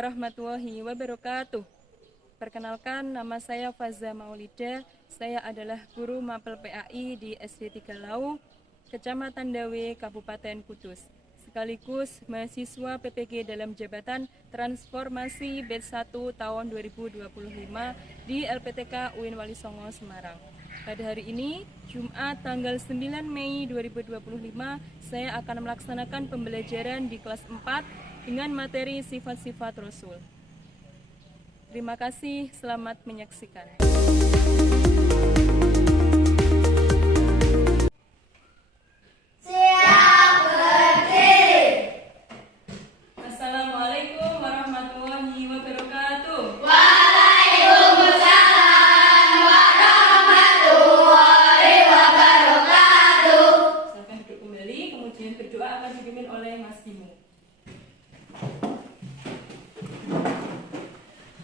warahmatullahi wabarakatuh. Perkenalkan, nama saya Faza Maulida. Saya adalah guru Mapel PAI di SD 3 Lau, Kecamatan Dawe, Kabupaten Kudus. Sekaligus mahasiswa PPG dalam jabatan Transformasi Batch 1 tahun 2025 di LPTK UIN Wali Songo, Semarang. Pada hari ini, Jumat tanggal 9 Mei 2025, saya akan melaksanakan pembelajaran di kelas 4 dengan materi sifat-sifat Rasul. Terima kasih, selamat menyaksikan. Siap berdiri. Assalamualaikum warahmatullahi wabarakatuh. Waalaikumsalam warahmatullahi wabarakatuh. Silakan duduk kembali, kemudian berdoa akan dipimpin oleh Mas Bimo.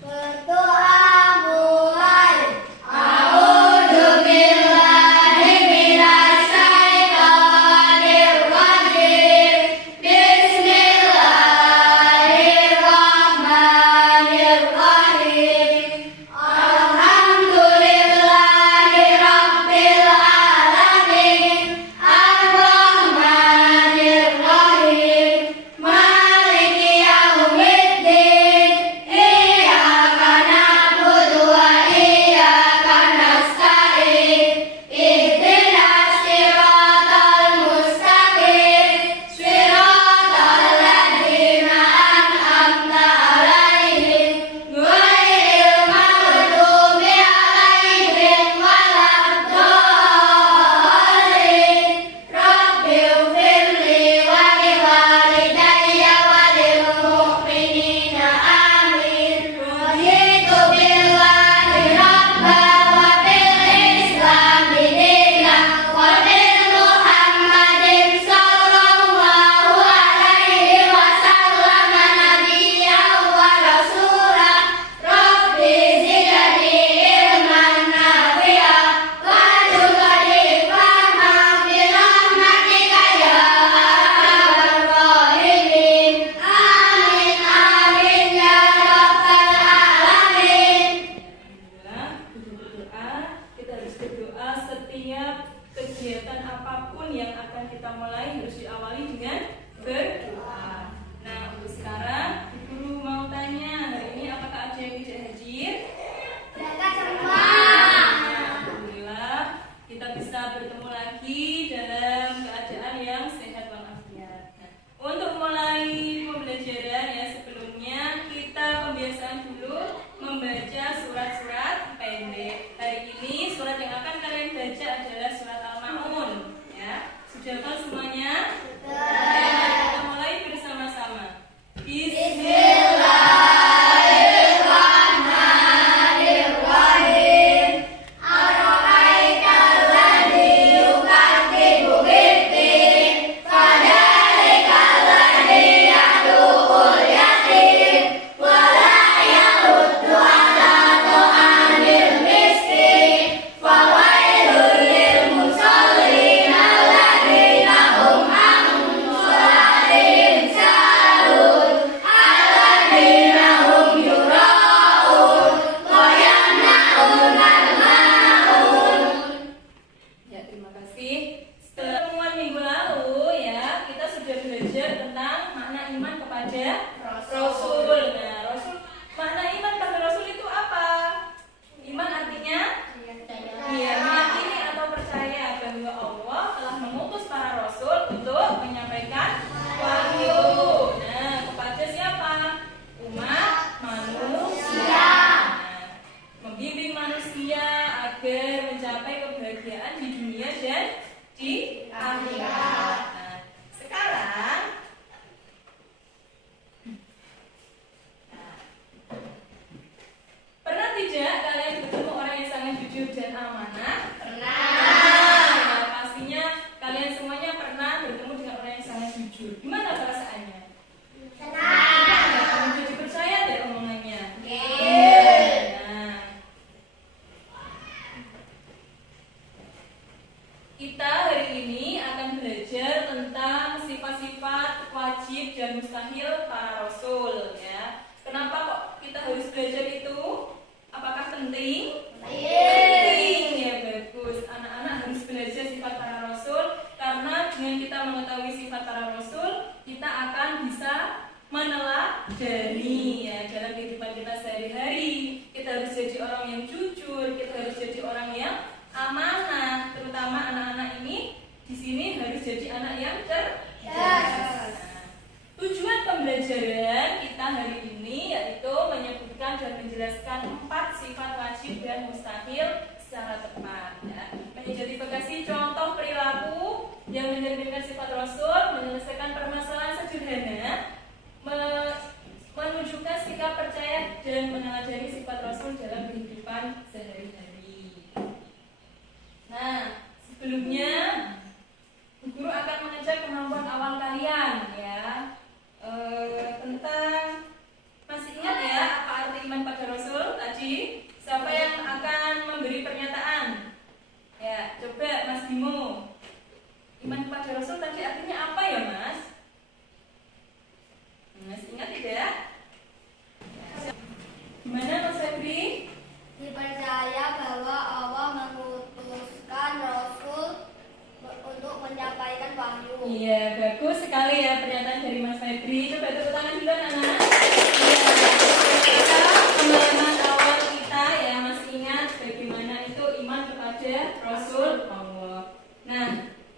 Berdoa mulai. A'udzu billahi minasyaitonir rajim. Bismillahirrahmanirrahim. Alhamdulillahi rabbil alamin. Ar-Rahmanir-Rahim. Maliki yaumiddin. Iyyaka na'budu wa iyyaka nasta'in. Ihdinas siratal mustaqim. Siratal ladzina an'amta 'alaihim ghairil maghdubi 'alaihim waladdallin. Rabbighfirli wa liwalidayya wa lil mu'minina amin. Raditu billahi rabban wa bil islami dinan wa bil Muhammadin sallallahu alaihi wasallam nabiyyan wa rasulan. Rabbi zidni ilman nafi'an warzuqni fahman bi rahmatika ya arhamar rahimin. Amin amin ya rabbal alamin. Alhamdulillah, berdoa, kita harus berdoa setiap kegiatan apapun yang akan kita mulai harus diawali dengan berdoa. Nah, untuk sekarang, Guru mau tanya, hari ini apakah ada yang tidak hadir? Berangkat semua. Alhamdulillah, kita bisa bertemu lagi dalam keadaan yang sehat walafiat. Nah, untuk mulai pembelajaran ya, sebelumnya kita pembiasaan dulu membaca surat-surat pendek. Hari ini surat yang akan kalian baca adalah surat Al-Ma'un. Ya, sudah hafal semuanya? Kita mulai bersama-sama. Bismillahirrahmanirrahim. Ara'aital ladzi yukadzibu bid-din, fadzalikal ladzi yad'ul yatim wa la yahuddu 'ala ta'amil miskin. Fawailul lil musallin alladzina hum 'an salatihim sahun alladzina hum yura'un wa yamna'unal ma'un. Ya, terima kasih. Setelah pertemuan minggu lalu ya, kita sudah belajar tentang makna iman kepada Rasul. Nah, Rasul, makna iman kepada Rasul itu apa? Iman artinya meyakini atau percaya bahwa Allah telah mengutus para Rasul untuk menyampaikan wahyu. Nah, kepada siapa? Umat manusia. Nah, membimbing manusia agar mencapai kebahagiaan di dunia dan di akhirat. Nah, sekarang pernah tidak kalian bertemu orang yang sangat jujur dan amanah? Nah, pastinya kalian semuanya pernah bertemu dengan orang yang sangat jujur. Gimana perasaannya? Kamu jadi percaya dari omongannya? Nah, kita hari ini akan belajar tentang sifat-sifat wajib dan mustahil para rasul ya. Kenapa harus belajar itu apakah penting? Penting. Penting, ya bagus. Anak-anak harus belajar sifat para rasul karena dengan kita mengetahui sifat para rasul, kita akan bisa meneladani ya dalam kehidupan kita sehari-hari. Kita harus jadi orang yang jujur, kita harus jadi orang yang amanah, terutama anak-anak ini di sini harus jadi anak yang cerdas. Nah, tujuan pembelajaran kita hari ini yaitu menyebutkan dan menjelaskan 4 sifat wajib dan mustahil secara tepat. Ya. Mengidentifikasi contoh perilaku yang mencerminkan sifat Rasul, menyelesaikan permasalahan sederhana, menunjukkan sikap percaya dan meneladani sifat Rasul dalam kehidupan sehari-hari. Nah, sebelumnya guru akan mengejar kemampuan awal kalian ya tentang, masih ingat ya apa arti iman pada Rasul tadi? Siapa yang akan memberi pernyataan? Ya, coba Mas Bimo. Iman kepada Rasul tadi artinya apa ya Mas? Masih ingat tidak? Gimana Mas Febri? Dipercaya bahwa Allah mengutuskan Rasul untuk menyampaikan wahyu. Iya, bagus sekali ya pernyataan dari Mas Febri. Coba tepuk tangan dulu anak-anak. Iya, pemahaman awal kita ya masih ingat bagaimana itu iman kepada Rasul Allah. Nah,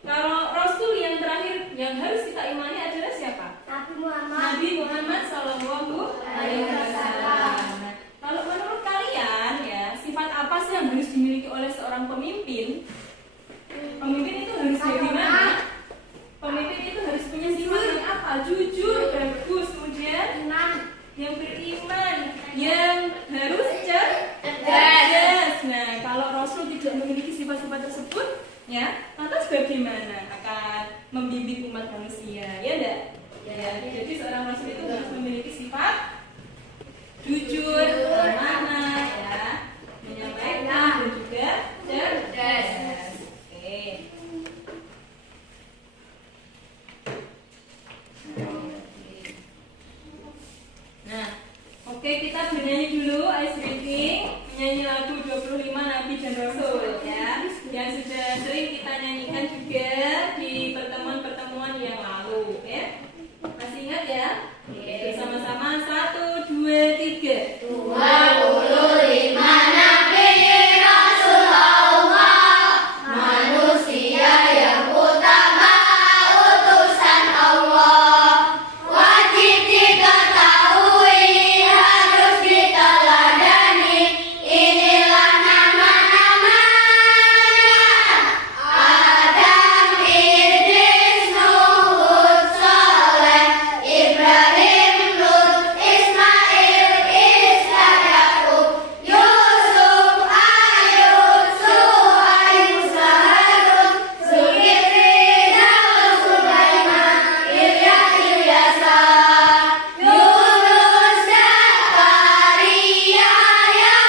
kalau Rasul yang terakhir yang harus kita imani adalah siapa? Nabi Muhammad Sallallahu Alaihi Wasallam. Nah, kalau menurut kalian ya sifat apa sih yang harus dimiliki oleh seorang pemimpin? Pemimpin itu harus bagaimana? Pemimpin itu harus punya sifat yang apa? Jujur, bagus, kemudian yang beriman, yang harus cerdas. Nah, kalau Rasul tidak memiliki sifat-sifat tersebut, ya, lantas bagaimana akan membimbing umat manusia? Ya enggak? Ya, jadi seorang Rasul itu harus memiliki sifat jujur, amanah, ya, menyampaikan dan juga cerdas. Nah, oke, kita bernyanyi dulu ice breaking, menyanyi lagu 25 Nabi dan Rasul ya, yang sudah sering kita nyanyikan juga di pertemuan-pertemuan yang lalu ya. Masih ingat ya? Oke, sama-sama 1, 2, 3. 25 Nabi Rasul Allah, manusia yang utama utusan Allah, wajib diketahui, harus diteladani. Inilah nama-namanya: Adam, Idris, Nuh, Hud, Saleh, Ibrahim, Lut, Ismail, Ishak, Yakub, Yusuf, Ayub, Suhaib, Musa, Harun, Zulkifli, Daud, Sulaiman, Ilyas, Ilyasa, Yunus, Zakaria, Yahya,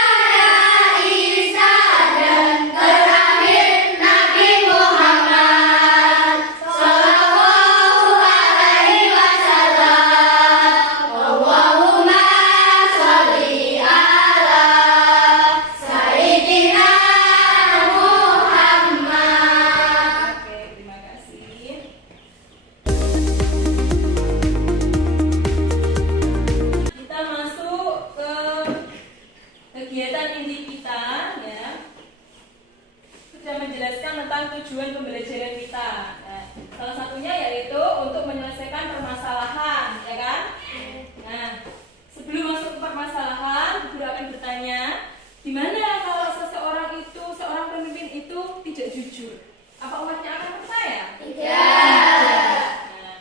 Isa, dan terakhir Nabi Muhammad Sallallahu Alaihi Wasallam. Allahumma sholli ala Sayyidina Muhammad. Oke, terima kasih. Kita masuk ke kegiatan inti kita ya. Sudah menjelaskan tentang tujuan pembelajaran kita. Nah, salah satunya yaitu untuk menyelesaikan permasalahan, ya kan? Nah, sebelum masuk ke permasalahan, guru akan bertanya, gimana kalau seseorang itu, seorang pemimpin itu tidak jujur? Apa umatnya akan percaya? Tidak. Nah,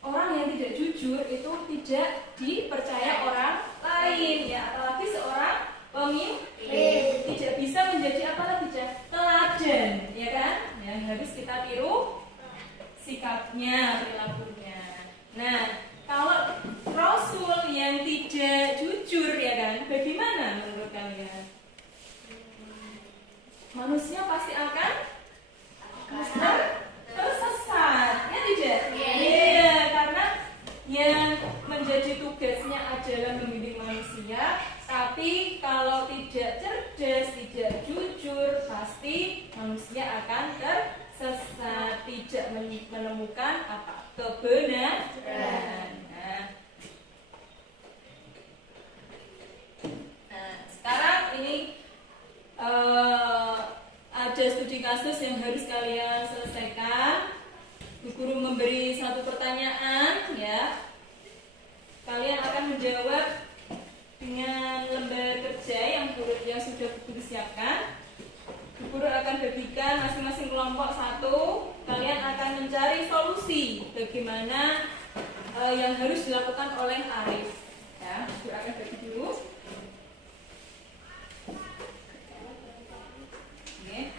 orang yang tidak jujur itu tidak dipercaya orang lain, ya, apalagi seorang pemimpin tidak bisa menjadi apa lagi, teladan, ya kan? Yang harus kita tiru sikapnya, perilakunya. Nah, kalau Rasul yang tidak jujur, ya kan, bagaimana menurut kalian? Manusia pasti akan tersesat, ya tidak? Iya, karena yang menjadi tugasnya adalah membimbing manusia, Tapi kalau tidak cerdas, tidak jujur, pasti manusia akan tersesat, tidak menemukan apa? Kebenaran. Nah, sekarang ini ada studi kasus yang harus kalian selesaikan. Bu Guru memberi satu pertanyaan, ya. Kalian akan menjawab dengan lembar kerja yang sudah Bu Guru siapkan. Bu Guru akan bagikan masing-masing kelompok satu. Kalian akan mencari solusi bagaimana yang harus dilakukan oleh Arif. Ya, Bu Guru akan bagi dulu. Oke.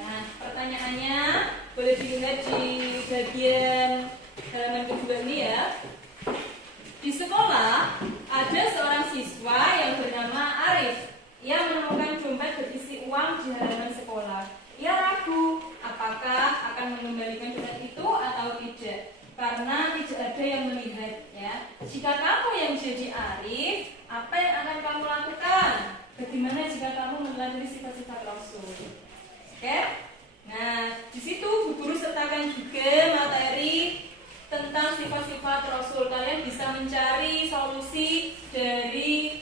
Nah, pertanyaannya boleh dilihat di bagian halaman kedua ini, ya. Di sekolah ada seorang siswa yang bernama Arif. Ia menemukan dompet berisi uang di halaman sekolah. Ia ragu apakah akan mengembalikan dompet itu atau tidak, karena tidak ada yang melihat, ya. Jika kamu yang jadi Arif, apa yang akan kamu lakukan? Bagaimana jika kamu meneladani sifat-sifat Rasul? Oke? Nah, di situ Bu Guru sertakan juga materi tentang sifat-sifat Rasul. Kalian bisa mencari solusi dari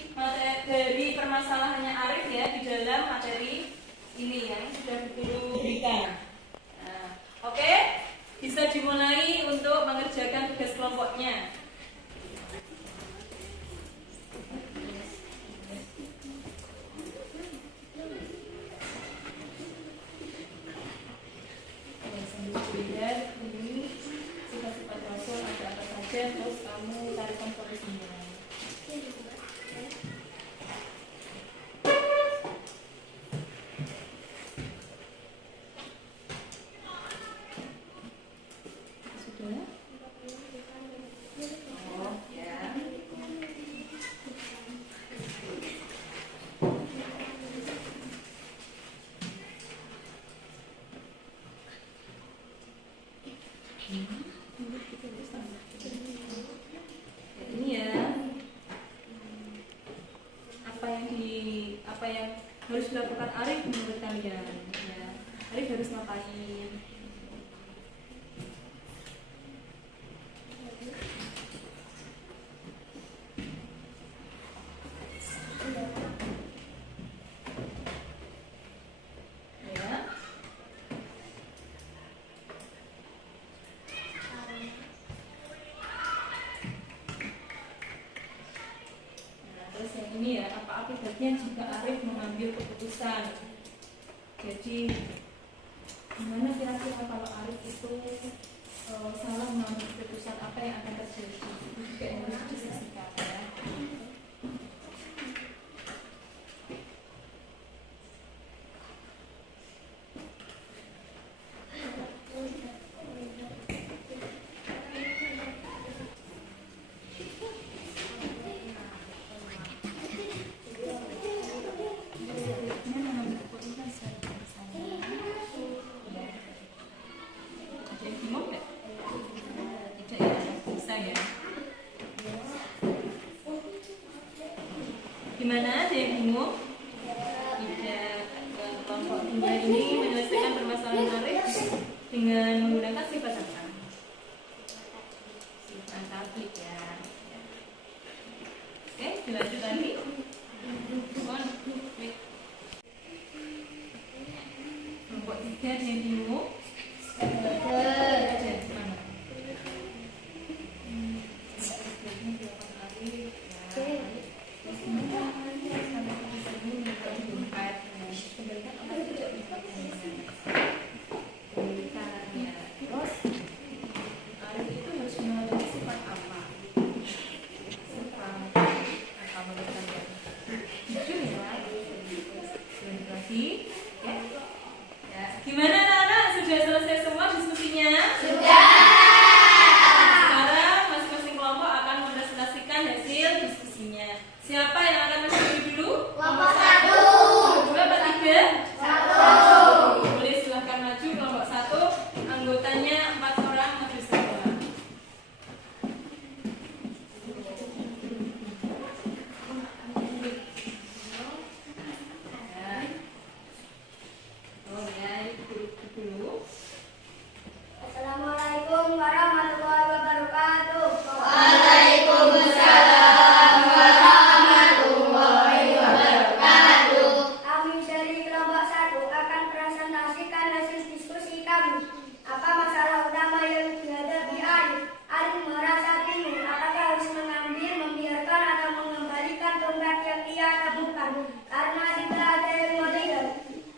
permasalahannya Arif, ya, di dalam materi ini yang sudah Bu Guru berikan. Nah, oke? Bisa dimulai untuk mengerjakan tugas kelompoknya. Lihat ini sifat-sifat Rasul ada apa saja, terus kamu carikan solusinya. Sudah? Oh, ya. Ini ya, apa yang harus dilakukan Arif menurut kalian, ya. Arif harus ngapain? Ini ya, apa akibatnya jika Arif mengambil keputusan? Jadi gimana kira-kira kalau Arif itu salah mengambil keputusan, apa yang akan terjadi? Itu juga yang harus disaksikan, ya. Gimana? Ada yang bingung? Tidak. Kelompok 3 ini menyelesaikan permasalahan Arif dengan menggunakan sifat apa? Sifat tablik, ya. Oke, dilanjut lagi. Kelompok 3 ada yang bingung? Gimana anak-anak, sudah hanya 4 orang mahasiswa. Assalamualaikum warahmatullahi wabarakatuh. Waalaikumsalam warahmatullahi wabarakatuh. Kami dari kelompok 1 akan presentasikan hasil diskusi kami. Apa masalah utama yang dihadapi Arif? Arif merasa bingung apakah harus mengambil, membiarkan atau mengembalikan dompet yang ia temukan karena tidak ada yang melihat.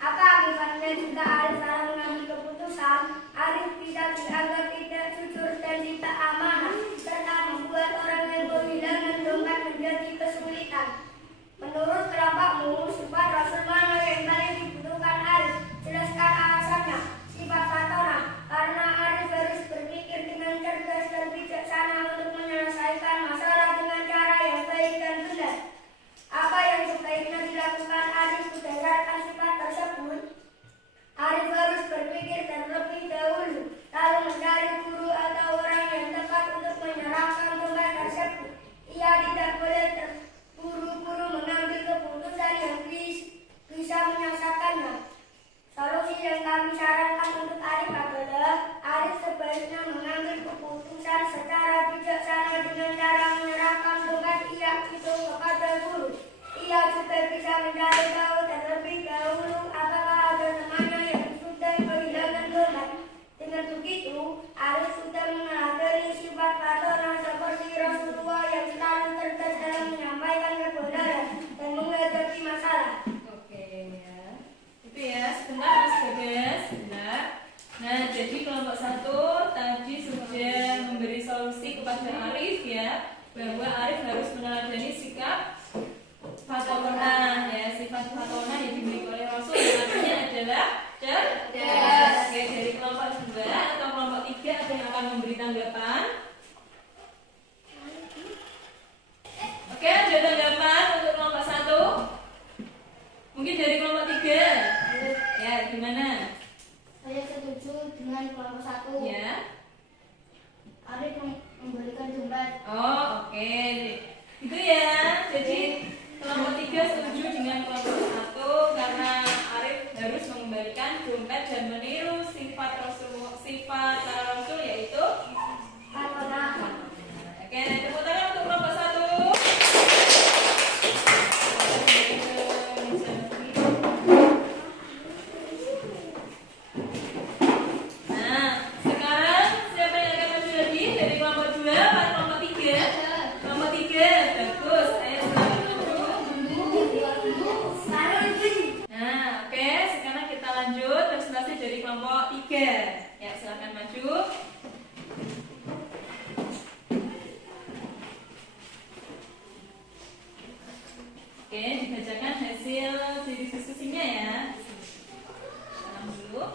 Apa akibatnya jika Arif salah mengambil keputusan? Arif bisa dianggap tidak jujur dan tidak amanah, serta membuat orang yang kehilangan dompet menjadi kesulitan. Menurut kelompokmu, sifat Rasul mana yang paling dibutuhkan Arif? Jelaskan alasannya. Sifat Fatona, karena Arif harus berpikir dengan cerdas dan bijaksana untuk menyelesaikan masalah dengan cara yang baik dan benar. Apa yang sebaiknya dilakukan Arif berdasarkan sifat tersebut? Arif harus berpikir terlebih dahulu, lalu mencari guru atau orang yang tepat untuk menyerahkan dompet tersebut. Ia tidak boleh terburu-buru mengambil keputusan yang bisa menyesatkannya. Solusi yang kami sarankan untuk Arif adalah Arif sebaiknya mengambil keputusan secara bijaksana dengan cara menyerahkan dompet ia itu kepada guru. Ia juga bisa mencari tahu terlebih dahulu apakah ada temannya yang sudah kehilangan dompet. Dengan begitu, Arif sudah mengadili sifat Fatona seperti Rasulullah yang selalu cerdas dalam menyampaikan kebenaran dan menghadapi masalah. Oke ya. Itu ya, sebentar Mas Bagas, sebentar. Nah, jadi kelompok 1 tadi sudah memberi solusi kepada Arif ya, bahwa Arif harus meneladani sikap Fatona ya, sifat Fatona yang dimiliki oleh Rasul yang artinya adalah cerdas. Oke, dari kelompok 2 atau kelompok 3 ada yang akan memberi tanggapan? Oke, ada tanggapan untuk kelompok 1? Mungkin dari kelompok 3? Ya, gimana? Saya setuju dengan kelompok 1. Ya. Arif memberikan dompet. Oh, oke. Itu ya. Jadi kelompok 3 setuju dengan kelompok 1 karena Arif harus mengembalikan dompet dan meniru sifat para Rasul yaitu Fatona. Oke, tepuk tangan untuk kelompok 1. Nah, sekarang siapa yang akan maju lagi dari kelompok 2 atau kelompok 3? Kelompok 3, bagus. Ayo nah, oke, sekarang kita lanjut presentasi dari kelompok 3. Ya, silakan maju. Oke, dibacakan hasil dari diskusinya ya. Salam dulu.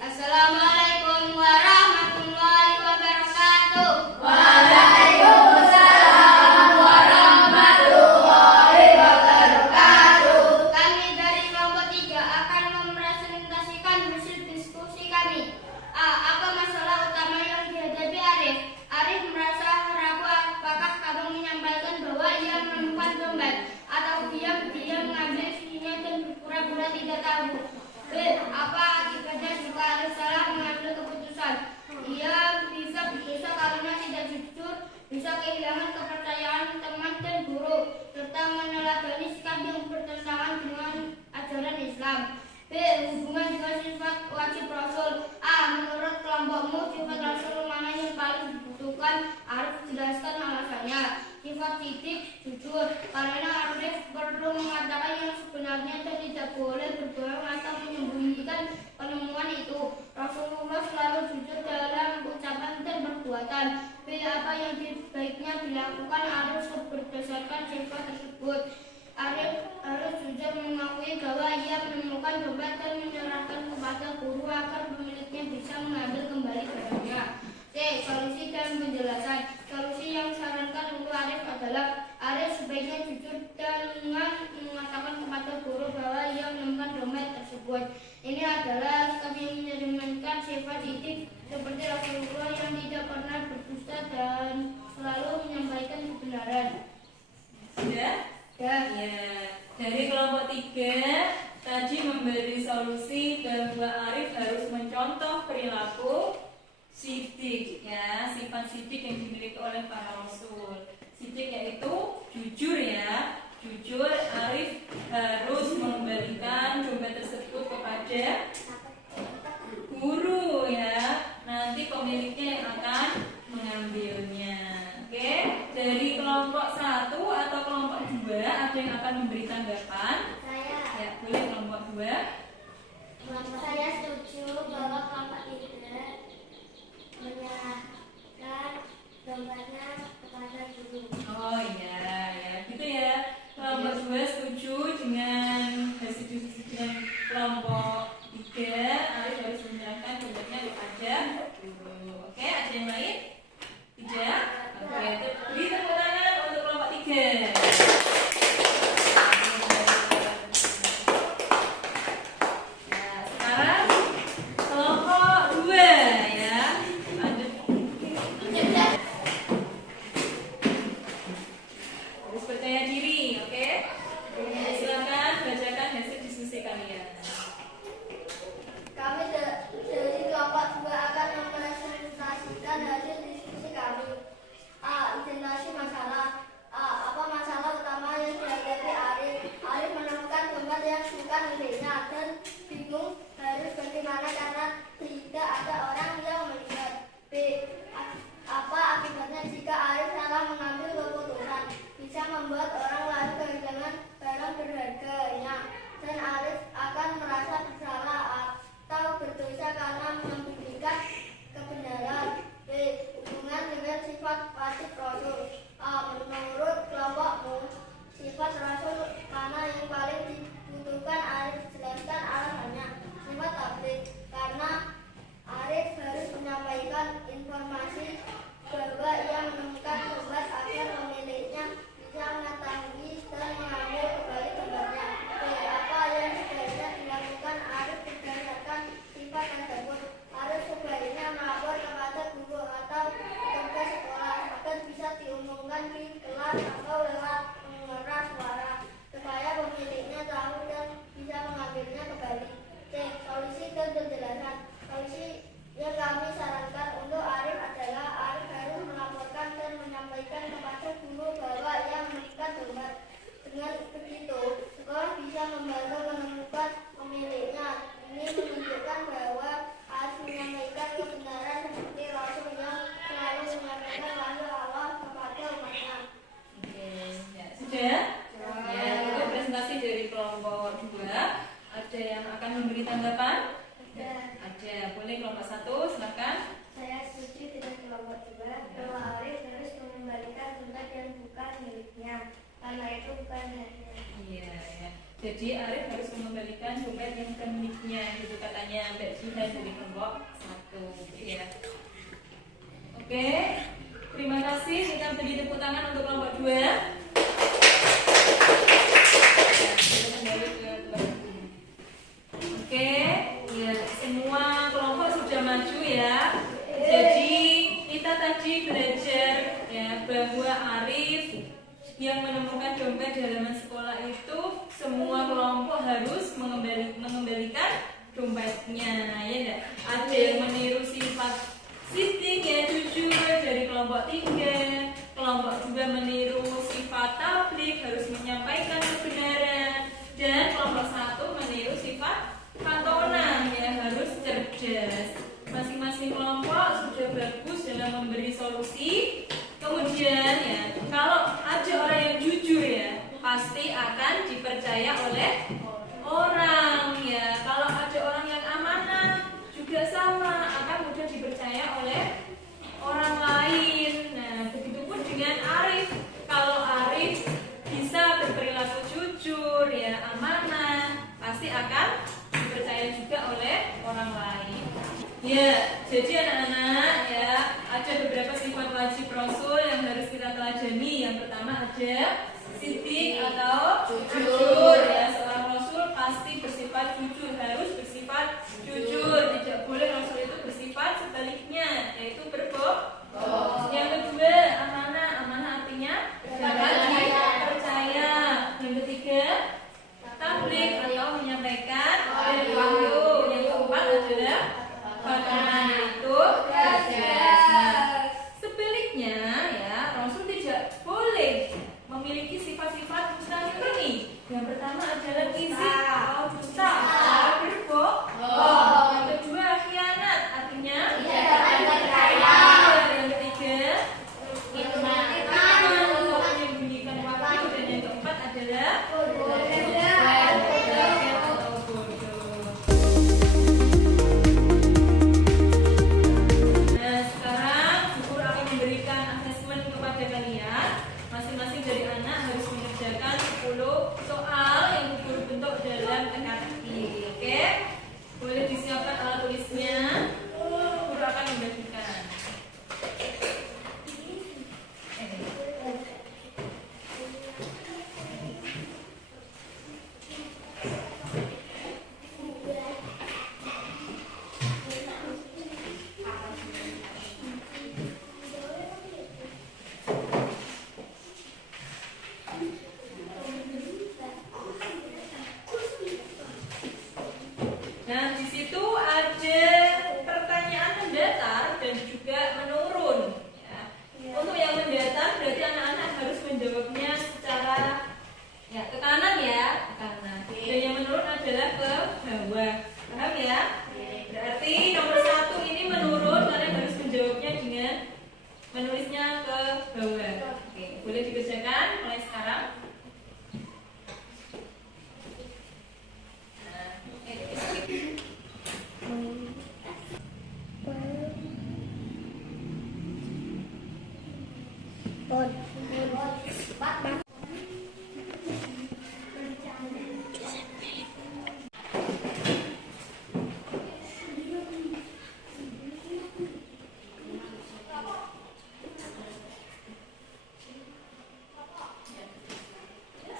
Assalamualaikum warahmatullahi wabarakatuh. Waalaikumsalam warahmatullahi wabarakatuh. Kami dari kelompok 3 akan mempresentasikan hasil diskusi kami. Apa masalah utama yang dihadapi Arif? Arif merasa ragu apakah kamu menyampaikan bahwa ia menemukan dompet atau diam-diam mengambil isinya dan berpura-pura tidak tahu. B. Apa akibatnya jika Arif salah mengambil keputusan? Ia bisa berdosa karena tidak jujur, bisa kehilangan kepercayaan teman dan guru, serta meneladani sikap yang bertentangan dengan ajaran Islam. B. Hubungan dengan sifat wajib Rasul. A. Menurut kelompokmu sifat Rasul mana yang paling dibutuhkan? Arif jelaskan alasannya. Sifat sidik, jujur, karena Arif perlu mengatakan yang sebenarnya dan tidak boleh berbohong atau menyembunyikan penemuan itu. Rasulullah selalu jujur dalam ucapan dan perbuatan. B. Apa yang sebaiknya dilakukan Arif berdasarkan sifat tersebut? Arif harus jujur mengakui bahwa ia menemukan dompet dan menyerahkan kepada guru agar pemiliknya bisa mengambil kembali barangnya. C. Solusi dan penjelasan. Solusi yang disarankan untuk Arif adalah Arif sebaiknya jujur dengan mengatakan kepada guru bahwa ia menemukan dompet tersebut. Ini adalah sikap yang mencerminkan sifat sidik seperti Rasulullah yang tidak pernah berdusta dan selalu menyampaikan kebenaran. Sudah? Ya. Ya. Dari kelompok 3 tadi memberi solusi bahwa Arif harus mencontoh perilaku sidik, ya, sifat sidik yang dimiliki oleh para rasul. Sidik yaitu jujur, ya. Jujur, Arif harus mengembalikan dompet tersebut kepada guru, ya. Nanti pemiliknya yang akan mengambilnya. Oke, dari kelompok 1 atau kelompok 2 ada yang akan memberi tanggapan? Saya. Ya, boleh kelompok 2. Saya setuju bahwa kelompok 3 menyerahkan dompetnya kepada guru. Oh iya, ya, gitu ya. Kelompok 2 setuju dengan hasil diskusi dengan kelompok 3. Arif harus menyerahkan dompetnya kepada guru. Oke, ada yang lain? Tidak? Oke, beri tepuk tangan untuk kelompok 3. Nah, sekarang kelompok 2, ya. Lanjut. Harus percaya diri, oke? Silakan bacakan hasil diskusi kalian. Kami dari kelompok 2 akan mempresentasikan hasil diskusi kami. A. Identifikasi masalah. A. Apa masalah utama yang dihadapi Arif? Arif menemukan dompet yang bukan miliknya dan bingung harus bagaimana karena tidak ada orang yang melihat. B. Apa akibatnya jika Arif salah mengambil keputusan? Bisa membuat orang lain kehilangan barang berharganya dan Arif akan merasa bersalah atau berdosa karena menyembunyikan kebenaran. B. Hubungan dengan sifat wajib Rasul. A. Menurut kelompokmu, sifat Rasul mana yang paling dibutuhkan? Arif jelaskan alasannya. Sifat tabligh, karena Arif harus menyampaikan informasi bahwa ia menemukan dompet agar pemiliknya bisa mengetahui dan mengambil kembali dompetnya. B. Apa yang sebaiknya dilakukan Arif berdasarkan sifat tersebut? Arif sebaiknya melapor kepada guru atau petugas sekolah agar bisa diumumkan di kelas atau lewat pengeras suara supaya pemiliknya tahu dan bisa mengambilnya kembali. C. Solusi dan penjelasan. Solusi yang kami sarankan untuk Arif adalah Arif harus melaporkan dan menyampaikan kepada guru bahwa ia menemukan dompet. Dengan begitu, sekolah bisa membantu menemukan pemiliknya. Ini menunjukkan bahwa Arif menyampaikan kebenaran seperti Rasul yang selalu menyampaikan wahyu Allah kepada umatnya. Oke, ya, sudah? Ya, itu presentasi dari kelompok 2. Ada yang akan memberi tanggapan? Ada. Boleh kelompok 1, silakan. Saya setuju dengan kelompok 2 bahwa Arif harus mengembalikan dompet yang bukan miliknya karena itu bukan haknya. Iya, ya. Jadi Arif harus mengembalikan dompet yang bukan miliknya, gitu katanya Mbak Jihan dari kelompok 1. Ya. Oke, terima kasih. Kita beri tepuk tangan untuk kelompok 2. Kita kembali ke kelompok 2. Oke, ya, semua kelompok sudah maju, ya. Jadi kita tadi belajar, ya, bahwa Arif yang menemukan dompet di halaman sekolah itu semua kelompok harus mengembalikan dompetnya, ya enggak? Ada yang meniru sifat sidik, ya, jujur dari kelompok 3. Kelompok 2 meniru sifat tabligh, harus menyampaikan kebenaran. Dan kelompok 1 meniru sifat patonan, ya, harus cerdas. Masing-masing kelompok sudah bagus dalam memberi solusi. Kemudian, ya, kalau ada orang yang jujur, ya, pasti akan dipercaya oleh orang, ya. Kalau ada orang yang amanah juga sama, akan mudah dipercaya oleh orang lain. Nah, begitupun dengan Arif. Kalau Arif bisa berperilaku jujur, ya, amanah, pasti akan dipercaya juga oleh orang lain. Ya, jadi anak-anak, ya, ada beberapa sifat wajib Rasul yang harus kita telajani. Yang pertama ada sidik atau jujur, ya. Seorang Rasul pasti bersifat jujur, harus bersifat jujur. Tidak boleh Rasul itu bersifat sebaliknya. membagikan. Nah, di situ ada pertanyaan mendatar dan juga menurun. Ya. Untuk yang mendatar berarti anak-anak harus menjawabnya secara ke kanan ya, ke kanan. Dan yang menurun adalah ke bawah. Paham ya? Berarti nomor 1 ini menurun, kalian harus menjawabnya dengan menulisnya ke bawah. Oke, boleh dikerjakan mulai sekarang.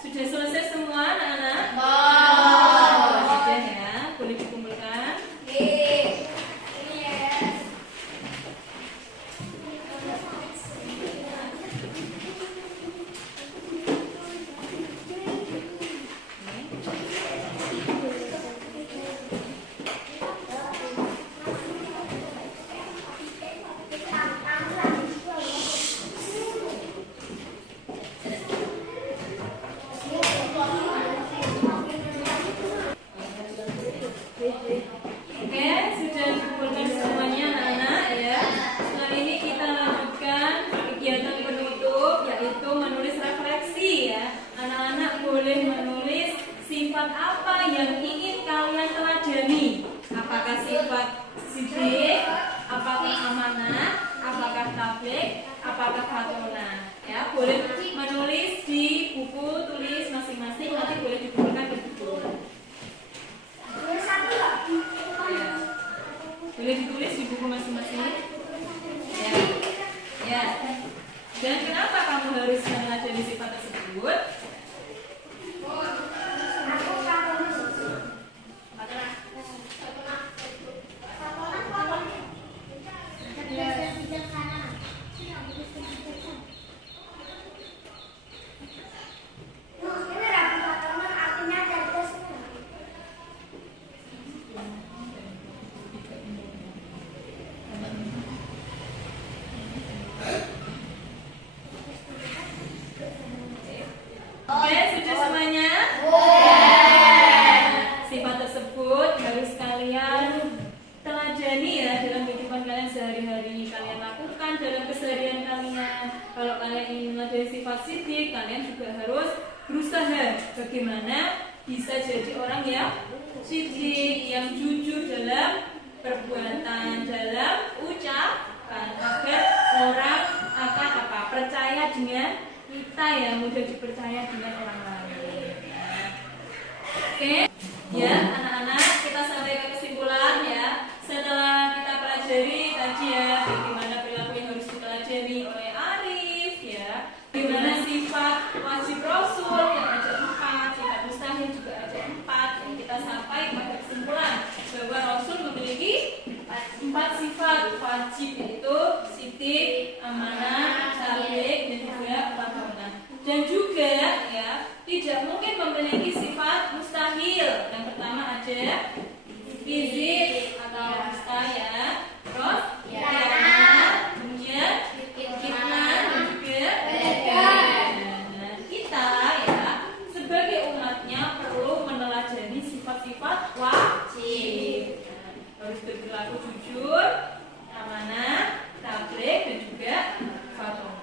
Sudah selesai semua anak-anak? Sudah ya, boleh dikumpulkan. Oke, sudah dikumpulkan semuanya anak-anak ya. Setelah ini kita lanjutkan kegiatan penutup, yaitu menulis refleksi ya. Anak-anak boleh menulis sifat apa yang ingin kalian teladani. Apakah sifat sidik, apakah amanah, apakah tabligh, apakah fatonah. Ya, boleh menulis di buku tulis masing-masing, nanti boleh dikumpulkan di buku. Boleh ditulis di buku masing-masing. Ya. Dan kenapa kamu harus meneladani sifat tersebut? Oke, sudah semuanya? Sifat tersebut harus kalian teladani ya dalam kehidupan kalian sehari-hari. Kalian lakukan dalam keseharian kalian. Kalau kalian ingin meladani sifat sidik, kalian juga harus berusaha bagaimana bisa jadi orang yang sidik, yang jujur dalam perbuatan, dalam ucapan, agar orang akan percaya dengan kita ya, mudah dipercaya dengan orang lain. Oke, ya anak-anak, kita sampai ke kesimpulan ya. Setelah kita pelajari tadi ya, bagaimana perilaku yang harus dipelajari oleh Arif ya, bagaimana sifat wajib Rasul yang ada 4, sifat mustahil juga ada 4. Yang kita sampai pada kesimpulan bahwa Rasul memiliki 4 sifat wajib, yaitu sidik, amanah, tabligh, dan juga fatonah. Dan juga ya tidak mungkin memiliki sifat mustahil. Yang pertama ada izin atau dusta ya, terus kemudian fitnah dan juga nah, kita ya sebagai umatnya perlu meneladani sifat-sifat wajib. Harus berperilaku jujur, amanah, tabligh, dan juga fatonah.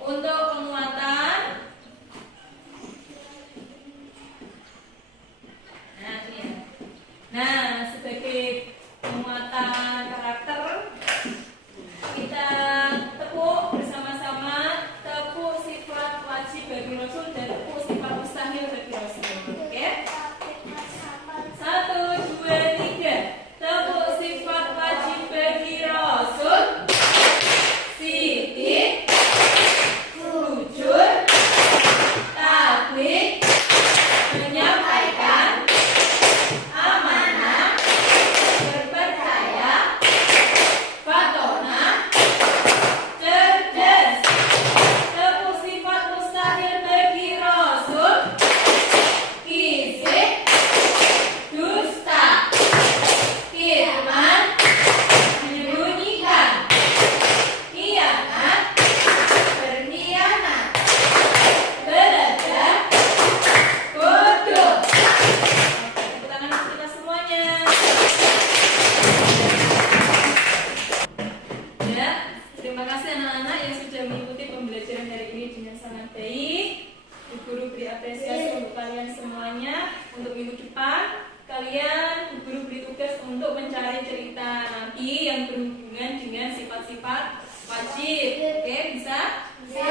Untuk penguatan, nah ini ya. Nah berhubungan dengan sifat-sifat wajib. Oke, bisa? Bisa.